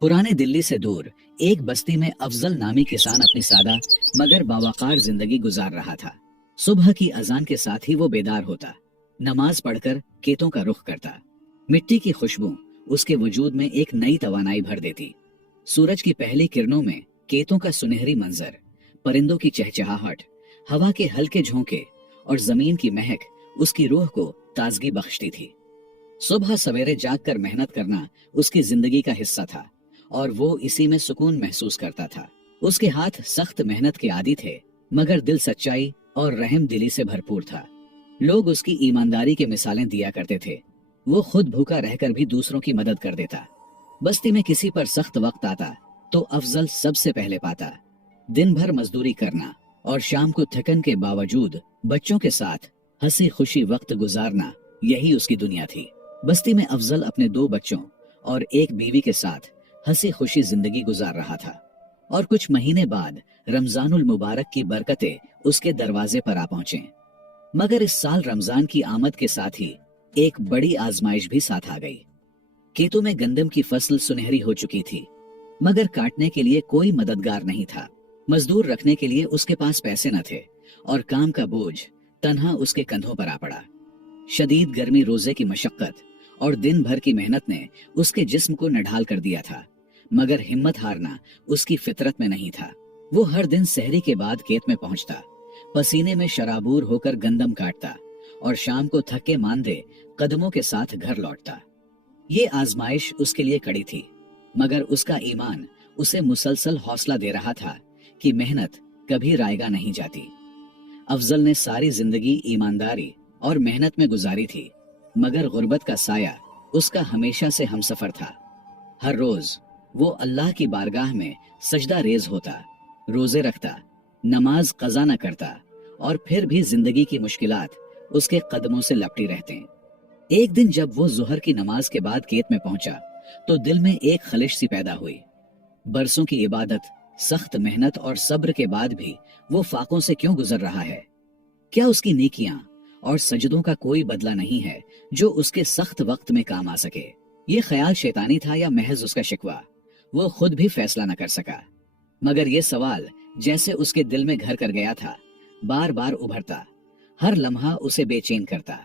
पुराने दिल्ली से दूर एक बस्ती में अफजल नामी किसान अपनी सादा मगर बावकार जिंदगी गुजार रहा था। सुबह की अजान के साथ ही वो बेदार होता, नमाज पढ़कर खेतों का रुख करता। मिट्टी की खुशबू उसके वजूद में एक नई तवानाई भर देती। सूरज की पहली किरणों में खेतों का सुनहरी मंजर, परिंदों की चहचहाहट, हवा के हल्के झोंके और जमीन की महक उसकी रूह को ताजगी बख्शती थी। सुबह सवेरे जागकर मेहनत करना उसकी जिंदगी का हिस्सा था और वो इसी में सुकून महसूस करता था। उसके हाथ सख्त मेहनत के आदी थे, मगर दिल सच्चाई और रहम दिली से भरपूर था। लोग उसकी ईमानदारी की मिसालें दिया करते थे। वो खुद भूखा रहकर भी दूसरों की मदद कर देता। बस्ती में किसी पर सख्त वक्त आता तो अफजल सबसे पहले पाता। दिन भर मजदूरी करना और शाम को थकन के बावजूद बच्चों के साथ हंसी खुशी वक्त गुजारना, यही उसकी दुनिया थी। बस्ती में अफजल अपने 2 बच्चों और एक बीवी के साथ हंसी खुशी जिंदगी गुजार रहा था। और कुछ महीने बाद रमजानुल मुबारक की बरकतें उसके दरवाजे पर आ पहुंचे। मगर इस साल रमजान की आमद के साथ ही एक बड़ी आजमाइश भी साथ आ गई। खेतों में गंदम की फसल सुनहरी हो चुकी थी, मगर काटने के लिए कोई मददगार नहीं था। मजदूर रखने के लिए उसके पास पैसे न थे और काम का बोझ तन्हा उसके कंधों पर आ पड़ा। शदीद गर्मी, रोजे की मशक्कत और दिन भर की मेहनत ने उसके जिस्म को नढाल कर दिया था, मगर हिम्मत हारना उसकी फितरत में नहीं था। वो हर दिन सहरी के बाद खेत में पहुंचता, पसीने में शराबूर होकर गंदम काटता और शाम को थके मांदे कदमों के साथ घर लौटता। ये आजमाइश उसके लिए कड़ी थी, मगर उसका ईमान उसे मुसलसल हौसला दे रहा था कि मेहनत कभी रायगा नहीं जाती। अफजल ने सारी जिंदगी ईमानदारी और मेहनत में गुजारी थी, मगर गुर्बत का साया उसका हमेशा से हमसफर था। हर रोज वो अल्लाह की बारगाह में सजदा रेज होता, रोजे रखता, नमाज कज़ा न करता, और फिर भी जिंदगी की मुश्किलात उसके कदमों से लपटी रहते। एक दिन जब वो जुहर की नमाज के बाद खेत में पहुंचा तो दिल में एक खलिश सी पैदा हुई। बरसों की इबादत, सख्त मेहनत और सब्र के बाद भी वो फाकों से क्यों गुजर रहा है? क्या उसकी नेकियां और सजदों का कोई बदला नहीं है जो उसके सख्त वक्त में काम आ सके? ये ख्याल शैतानी था या महज उसका शिकवा? वो खुद भी फैसला न कर सका, मगर ये सवाल जैसे उसके दिल में घर कर गया था, बार बार उभरता, हर लम्हा उसे बेचैन करता।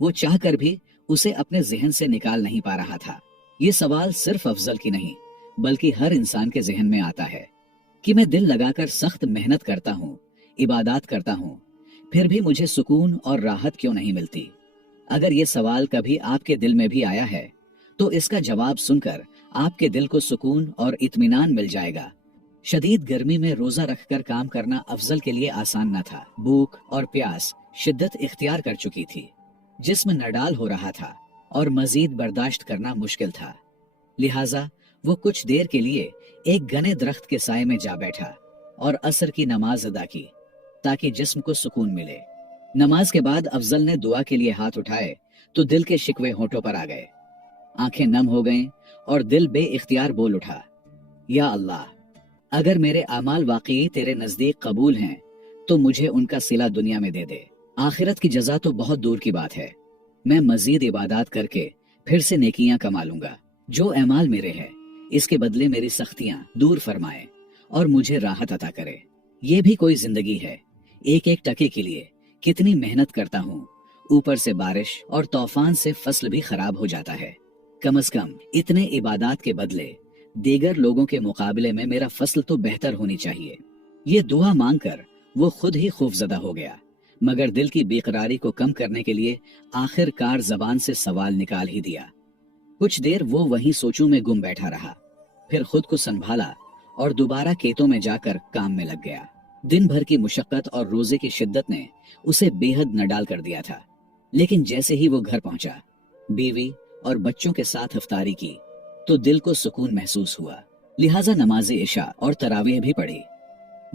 वो चाह कर भी उसे अपने जहन से निकाल नहीं पा रहा था। ये सवाल सिर्फ अफजल की नहीं, बल्कि हर इंसान के जहन में आता है कि मैं दिल लगाकर सख्त मेहनत करता हूँ, इबादत करता हूँ, फिर भी मुझे सुकून और राहत क्यों नहीं मिलती? अगर ये सवाल कभी आपके दिल में भी आया है तो इसका जवाब सुनकर आपके दिल को सुकून और इत्मीनान मिल जाएगा। शदीद गर्मी में रोजा रखकर काम करना अफजल के लिए आसान न था। भूख और प्यास शिद्दत इख्तियार कर चुकी थी, जिस्म नडाल हो रहा था और मजीद बर्दाश्त करना मुश्किल था। लिहाजा वो कुछ देर के लिए एक घने दरख्त के साए में जा बैठा और असर की नमाज अदा की ताकि जिस्म को सुकून मिले। नमाज के बाद अफजल ने दुआ के लिए हाथ उठाए तो दिल के शिकवे होठों पर आ गए, आंखें नम हो गईं और दिल बेइख्तियार बोल उठा, या अल्लाह, अगर मेरे आमाल वाकई तेरे नजदीक कबूल हैं तो मुझे उनका सिला दुनिया में दे दे। आखिरत की जजा तो बहुत दूर की बात है। मैं मजीद इबादत करके फिर से नेकियां कमा लूंगा। जो अमाल मेरे हैं इसके बदले मेरी सख्तियां दूर फरमाए और मुझे राहत अता करे। ये भी कोई जिंदगी है? एक एक टके के लिए कितनी मेहनत करता हूँ, ऊपर से बारिश और तूफान से फसल भी खराब हो जाता है। कम से कम इतने इबादत के बदले दीगर लोगों के मुकाबले में मेरा फसल तो बेहतर होनी चाहिए। ये दुआ मांगकर वो खुद ही खौफजदा हो गया, मगर दिल की बेकरारी को कम करने के लिए आखिरकार जबान से सवाल निकाल ही दिया। कुछ देर वो वहीं सोचों में गुम बैठा रहा, फिर खुद को संभाला और दोबारा खेतों में जाकर काम में लग गया। दिन भर की मुशक्कत और रोजे की शिद्दत ने उसे बेहद नडाल कर दिया था, लेकिन जैसे ही वो घर पहुंचा, बीवी और बच्चों के साथ इफ्तारी की तो दिल को सुकून महसूस हुआ। लिहाजा नमाज इशा और तरावीह भी पढ़ी।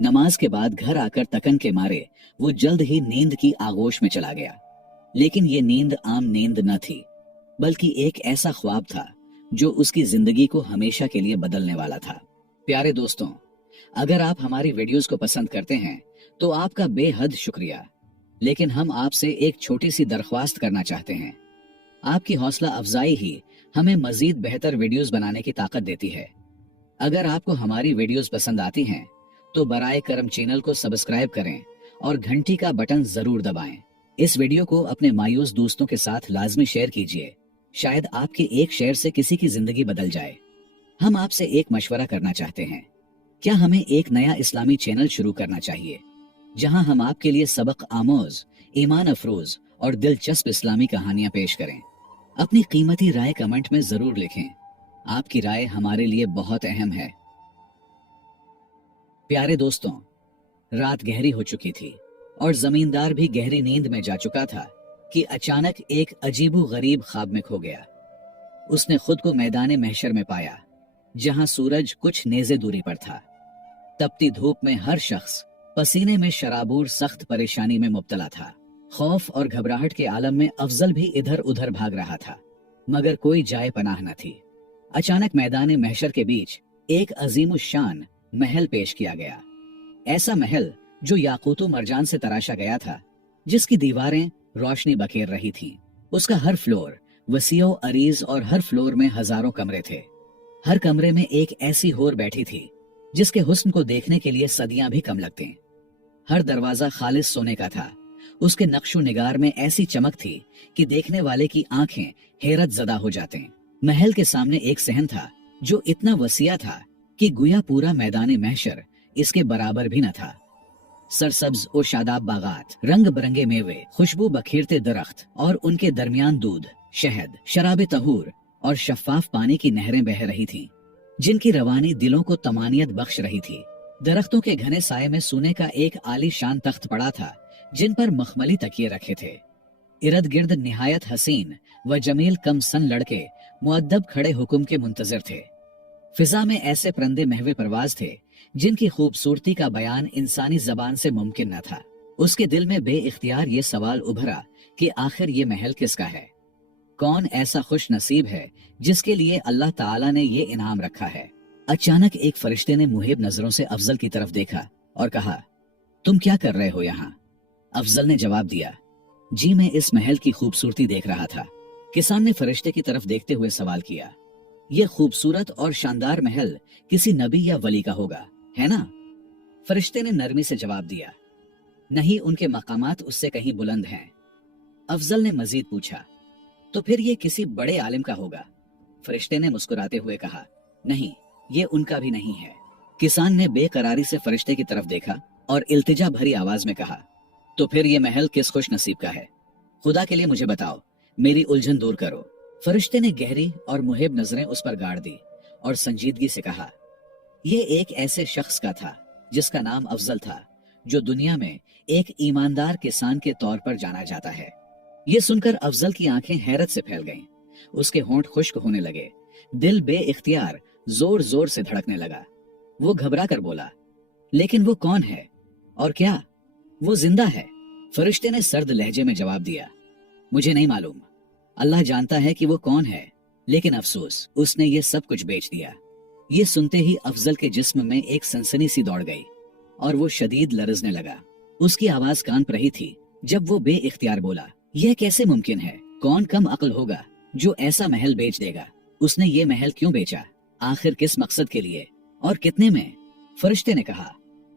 नमाज के बाद घर आकर तकन के मारे वो जल्द ही नींद की आगोश में चला गया। लेकिन ये नींद आम नींद न थी, बल्कि एक ऐसा ख्वाब था जो उसकी जिंदगी को हमेशा के लिए बदलने वाला था। प्यारे दोस्तों, अगर आप हमारी वीडियोस को पसंद करते हैं तो आपका बेहद शुक्रिया, लेकिन हम आपसे एक छोटी सी दरख्वास्त करना चाहते हैं। आपकी हौसला अफजाई ही हमें मजीद बेहतर वीडियोस बनाने की ताकत देती है। अगर आपको हमारी वीडियोस पसंद आती हैं तो बराए करम चैनल को सब्सक्राइब करें और घंटी का बटन जरूर दबाएं। इस वीडियो को अपने मायूस दोस्तों के साथ लाजमी शेयर कीजिए, शायद आपके एक शेयर से किसी की जिंदगी बदल जाए। हम आपसे एक मशवरा करना चाहते हैं, क्या हमें एक नया इस्लामी चैनल शुरू करना चाहिए जहां हम आपके लिए सबक आमोज, ईमान अफरोज और दिलचस्प इस्लामी कहानियां पेश करें। अपनी कीमती राय कमेंट में जरूर लिखें, आपकी राय हमारे लिए बहुत अहम है। प्यारे दोस्तों, रात गहरी हो चुकी थी और जमींदार भी गहरी नींद में जा चुका था कि अचानक एक अजीबो गरीब ख्वाब में खो गया। उसने खुद को मैदान महशर में पाया, जहां सूरज कुछ नेज़े दूरी पर था। तपती धूप में हर शख्स पसीने में शराबूर सख्त परेशानी में मुब्तला था। खौफ और घबराहट के आलम में अफजल भी इधर उधर भाग रहा था, मगर कोई जाए पनाह न थी। अचानक मैदान महशर के बीच एक अजीम शान महल पेश किया गया। ऐसा महल जो याकूत मरजान से तराशा गया था, जिसकी दीवारें रोशनी बखेर रही थीं। उसका हर फ्लोर वसीओ अरीज और हर फ्लोर में हजारों कमरे थे। हर कमरे में एक ऐसी होर बैठी थी जिसके हुस्न को देखने के लिए सदियां भी कम लगती। हर दरवाजा खालिस सोने का था। उसके नक्शो निगार में ऐसी चमक थी कि देखने वाले की आंखें हैरत जदा हो जाते। महल के सामने एक सहन था जो इतना वसीया था कि गुया पूरा मैदान महशर इसके बराबर भी न था। सरसब्ज और शादाब बागात, रंग बिरंगे मेवे, खुशबू बखेरते दरख्त और उनके दरमियान दूध, शहद, शराब तहूर और शफाफ पानी की नहरें बह रही थीं, जिनकी रवानी दिलों को तमानियत बख्श रही थी। दरख्तों के घने साये में सोने का एक आलीशान तख्त पड़ा था, जिन पर मखमली तकिए रखे थे। इर्द गिर्द निहायत हसीन व जमील कम सन लड़के मुअद्दब खड़े हुक्म के मुंतजर थे। फिजा में ऐसे परंदे महवे परवाज थे जिनकी खूबसूरती का बयान इंसानी जबान से मुमकिन न था। उसके दिल में बे इख्तियार ये सवाल उभरा कि आखिर ये महल किसका है? कौन ऐसा खुश नसीब है जिसके लिए अल्लाह ताला ने ये इनाम रखा है? अचानक एक फरिश्ते ने मुहिब नजरों से अफजल की तरफ देखा और कहा, तुम क्या कर रहे हो यहाँ? अफजल ने जवाब दिया, जी मैं इस महल की खूबसूरती देख रहा था। किसान ने फरिश्ते की तरफ देखते हुए सवाल किया, यह खूबसूरत और शानदार महल किसी नबी या वली का होगा, है ना? फरिश्ते ने नरमी से जवाब दिया, नहीं, उनके मकामात उससे कहीं बुलंद हैं। अफजल ने मजीद पूछा, तो फिर ये किसी बड़े आलिम का होगा? फरिश्ते ने मुस्कुराते हुए कहा, नहीं, ये उनका भी नहीं है। किसान ने बेकरारी से फरिश्ते की तरफ देखा और इल्तिजा भरी आवाज में कहा, तो फिर ये महल किस खुश नसीब का है? खुदा के लिए मुझे बताओ, मेरी उलझन दूर करो। फरिश्ते ने गहरी और मुहिब नजरें उस पर गाड़ दी और संजीदगी से कहा, यह एक ऐसे शख्स का था जिसका नाम अफजल था, जो दुनिया में एक ईमानदार किसान के तौर पर जाना जाता है। ये सुनकर अफजल की आंखें हैरत से फैल गईं। उसके होंठ खुश्क होने लगे, दिल बे इख्तियार जोर जोर से धड़कने लगा। वो घबरा कर बोला, लेकिन वो कौन है और क्या वो जिंदा है? फरिश्ते ने सर्द लहजे में जवाब दिया, मुझे नहीं मालूम। अल्लाह जानता है कि वो कौन है, लेकिन अफसोस उसने ये सब कुछ बेच दिया। ये सुनते ही अफजल के जिस्म में एक सनसनी सी दौड़ गई और वो शदीद लरजने लगा। उसकी आवाज कान पर रही थी जब वो बे इख्तियार बोला, यह कैसे मुमकिन है? कौन कम अक्ल होगा जो ऐसा महल बेच देगा? उसने ये महल क्यों बेचा? आखिर किस मकसद के लिए और कितने में? फरिश्ते ने कहा,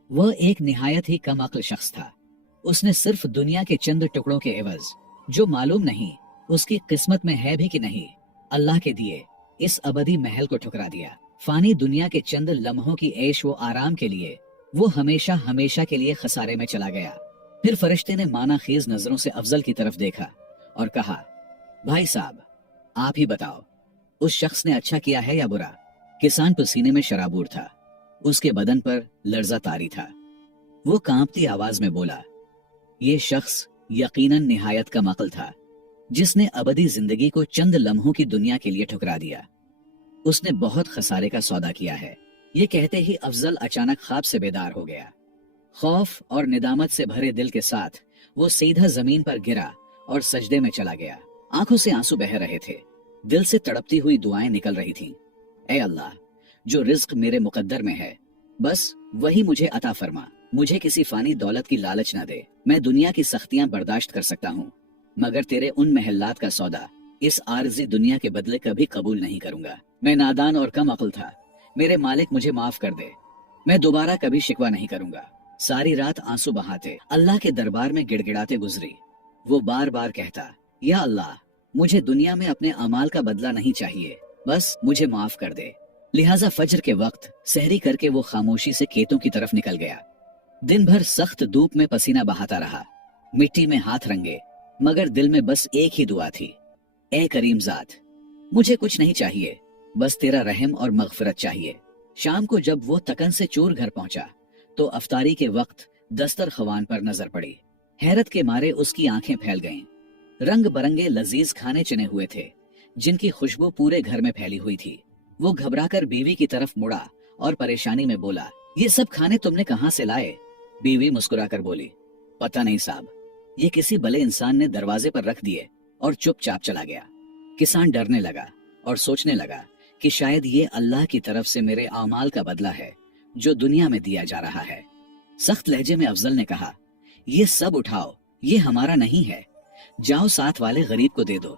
वह एक निहायत ही कम अक्ल शख्स था। उसने सिर्फ दुनिया के चंद टुकड़ों के एवज, जो मालूम नहीं उसकी किस्मत में है भी कि नहीं, अल्लाह के दिए इस अबदी महल को ठुकरा दिया। फानी दुनिया के चंद लम्हों की ऐश व आराम के लिए वो हमेशा हमेशा के लिए खसारे में चला गया। फिर फरिश्ते ने माना खेज नजरों से अफजल की तरफ देखा और कहा, भाई साहब, आप ही बताओ, उस शख्स ने अच्छा किया है या बुरा? किसान पसीने में शराबूर था, उसके बदन पर लर्जा तारी था। वो कांपती आवाज में बोला, ये शख्स यकीनन निहायत का मकल था, जिसने अबदी जिंदगी को चंद लम्हों की दुनिया के लिए ठुकरा दिया। उसने बहुत खसारे का सौदा किया है। ये कहते ही अफजल अचानक ख्वाब से बेदार हो गया। खौफ और निदामत से भरे दिल के साथ वो सीधा जमीन पर गिरा और सजदे में चला गया। आंखों से आंसू बह रहे थे, दिल से तड़पती हुई दुआएं निकल रही थीं। ए अल्लाह, जो रिज्क मेरे मुकद्दर में है, बस वही मुझे अता फरमा। मुझे किसी फानी दौलत की लालच न दे। मैं दुनिया की सख्तियां बर्दाश्त कर सकता हूँ, मगर तेरे उन महल्लात का सौदा इस आरजी दुनिया के बदले कभी कबूल नहीं करूंगा। मैं नादान और कम अक्ल था, मेरे मालिक मुझे माफ कर दे, मैं दोबारा कभी शिकवा नहीं करूंगा। सारी रात आंसू बहाते अल्लाह के दरबार में गिड़गिड़ाते गुजरी। वो बार बार कहता, या अल्लाह, मुझे दुनिया में अपने अमाल का बदला नहीं चाहिए, बस मुझे माफ कर दे। लिहाजा फजर के वक्त सहरी करके वो खामोशी से खेतों की तरफ निकल गया। दिन भर सख्त धूप में पसीना बहाता रहा, मिट्टी में हाथ रंगे, मगर दिल में बस एक ही दुआ थी, ए करीम ज़ात, मुझे कुछ नहीं चाहिए, बस तेरा रहम और मगफिरत चाहिए। शाम को जब वो तकन से चूर घर पहुंचा तो अफ्तारी के वक्त दस्तर खवान पर नजर पड़ी। हैरत के मारे उसकी आंखें फैल गईं। रंग बरंगे लजीज खाने चने हुए थे जिनकी खुशबू पूरे घर में फैली हुई थी। वो घबराकर बीवी की तरफ मुड़ा और परेशानी में बोला, ये सब खाने तुमने कहाँ से लाए? बीवी मुस्कुराकर बोली, पता नहीं साहब, ये किसी भले इंसान ने दरवाजे पर रख दिए और चुपचाप चला गया। किसान डरने लगा और सोचने लगा कि शायद ये अल्लाह की तरफ से मेरे आमाल का बदला है जो दुनिया में दिया जा रहा है। सख्त लहजे में अफजल ने कहा, ये सब उठाओ, ये हमारा नहीं है, जाओ साथ वाले गरीब को दे दो,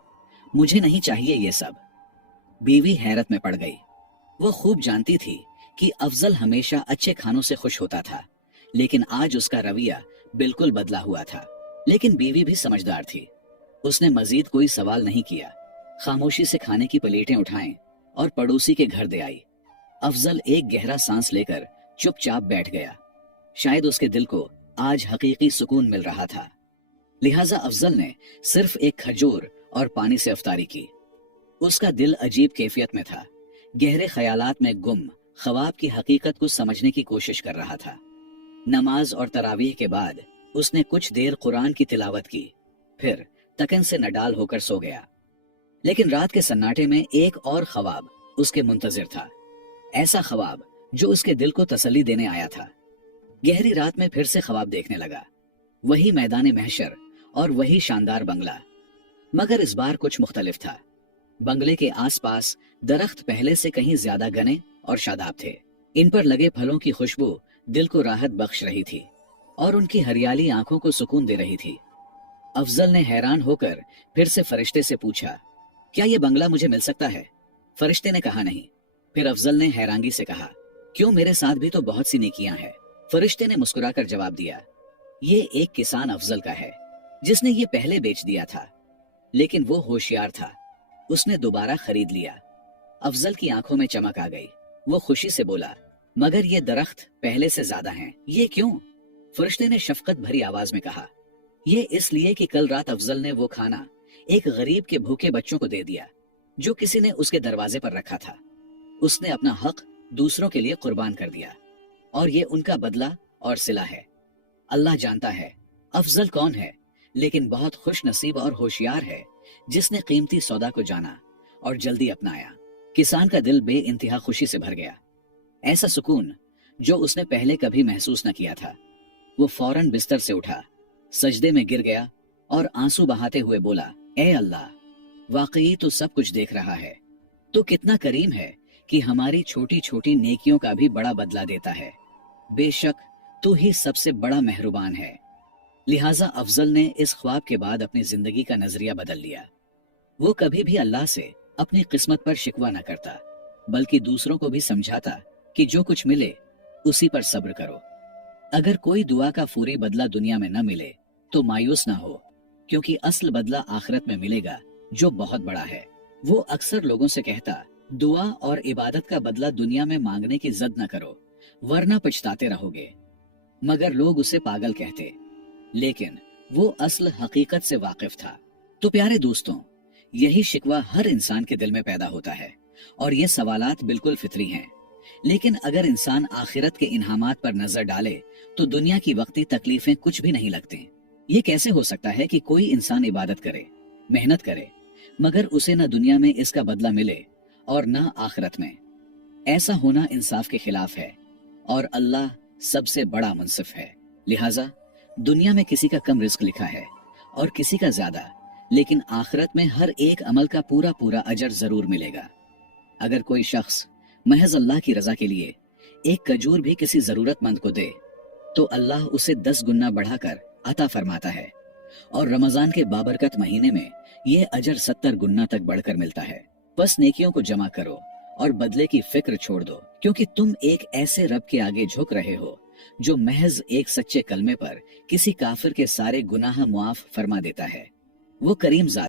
मुझे नहीं चाहिए ये सब। बीवी हैरत में पड़ गई। वो खूब जानती थी कि अफजल हमेशा अच्छे खानों से खुश होता था, लेकिन आज उसका रवैया बिल्कुल बदला हुआ था। लेकिन बीवी भी समझदार थी, उसने मजीद कोई सवाल नहीं किया, खामोशी से खाने की प्लेटें उठाएं और पड़ोसी के घर दे आई। अफजल एक गहरा सांस लेकर चुपचाप बैठ गया। शायद उसके दिल को आज हकीकी सुकून मिल रहा था। लिहाजा अफजल ने सिर्फ एक खजूर और पानी से अफ्तारी की। उसका दिल अजीब कैफियत में था, गहरे ख्यालात में गुम ख्वाब की हकीकत को समझने की कोशिश कर रहा था। नमाज और तरावीह के बाद उसने कुछ देर कुरान की तिलावत की, फिर तकन से नडाल होकर सो गया। लेकिन रात के सन्नाटे में एक और ख्वाब उसके मुंतजिर था, ऐसा ख्वाब जो उसके दिल को तसल्ली देने आया था। गहरी रात में फिर से ख्वाब देखने लगा, वही मैदान महशर और वही शानदार बंगला, मगर इस बार कुछ मुख्तलिफ था। बंगले के आसपास दरख्त पहले से कहीं ज्यादा घने और शादाब थे। इन पर लगे फलों की खुशबू दिल को राहत बख्श रही थी और उनकी हरियाली आंखों को सुकून दे रही थी। अफजल ने हैरान होकर फिर से फरिश्ते से पूछा, क्या ये बंगला मुझे मिल सकता है? फरिश्ते ने कहा नहीं। फिर अफजल ने हैरानगी से कहा, क्यों, मेरे साथ भी तो बहुत सी नेकियां हैं। फरिश्ते ने मुस्कुराकर जवाब दिया, ये एक किसान अफजल का है जिसने ये पहले बेच दिया था, लेकिन वो होशियार था, उसने दोबारा खरीद लिया। अफजल की आंखों में चमक आ गई। वो खुशी से बोला, मगर ये दरख्त पहले से ज्यादा हैं, ये क्यों? फरिश्ते ने शफकत भरी आवाज में कहा, ये इसलिए कि कल रात अफजल ने वो खाना एक गरीब के भूखे बच्चों को दे दिया जो किसी ने उसके दरवाजे पर रखा था। उसने अपना हक दूसरों के लिए कुर्बान कर दिया और ये उनका बदला और सिला है। अल्लाह जानता है अफजल कौन है, लेकिन बहुत खुश नसीब और होशियार है जिसने कीमती सौदा को जाना और जल्दी अपनाया। किसान का दिल बेइंतहा खुशी से भर गया, ऐसा सुकून जो उसने पहले कभी महसूस न किया था। वो फौरन बिस्तर से उठा, सजदे में गिर गया और आंसू बहाते हुए बोला, ए अल्लाह, वाकई तो सब कुछ देख रहा है, तो कितना करीम है कि हमारी छोटी छोटी नेकियों का भी बड़ा बदला देता है। बेशक तू ही सबसे बड़ा मेहरबान है। लिहाजा अफजल ने इस ख्वाब के बाद अपनी जिंदगी का नजरिया बदल लिया। वो कभी भी अल्लाह से अपनी किस्मत पर शिकवा न करता, बल्कि दूसरों को भी समझाता कि जो कुछ मिले उसी पर सब्र करो। अगर कोई दुआ का फौरी बदला दुनिया में न मिले तो मायूस न हो, क्योंकि असल बदला आखिरत में मिलेगा जो बहुत बड़ा है। वो अक्सर लोगों से कहता, दुआ और इबादत का बदला दुनिया में मांगने की जिद न करो, वरना पछताते रहोगे। मगर लोग उसे पागल कहते, लेकिन वो असल हकीकत से वाकिफ था। तो प्यारे दोस्तों, यही शिकवा हर इंसान के दिल में पैदा होता है और ये सवालात बिल्कुल फितरी हैं। लेकिन अगर इंसान आखिरत के इन्हामात पर नजर डाले तो दुनिया की वक्ती तकलीफें कुछ भी नहीं लगती। ये कैसे हो सकता है कि कोई इंसान इबादत करे, मेहनत करे, मगर उसे न दुनिया में इसका बदला मिले और न आखिरत में? ऐसा होना इंसाफ के खिलाफ है और अल्लाह सबसे बड़ा मुंसिफ है। लिहाजा दुनिया में किसी का कम रिस्क लिखा है और किसी का ज्यादा, लेकिन आखिरत में हर एक अमल का पूरा पूरा अजर जरूर मिलेगा। अगर कोई शख्स महज अल्लाह की रजा के लिए एक खजूर भी किसी जरूरतमंद को दे तो अल्लाह उसे 10 गुना बढ़ाकर अता फरमाता है और रमजान के बाबरकत महीने में यह अजर 70 गुना तक बढ़कर मिलता है। बस नेकियों को जमा करो और बदले की फिक्र छोड़ दो। क्योंकि तुम एक ऐसे रब के आगे झुक रहे हो जो महज एक सच्चे कलमे पर किसी काफिर के सारे गुनाह मुआफ फरमा देता है। वो करीम ज़ात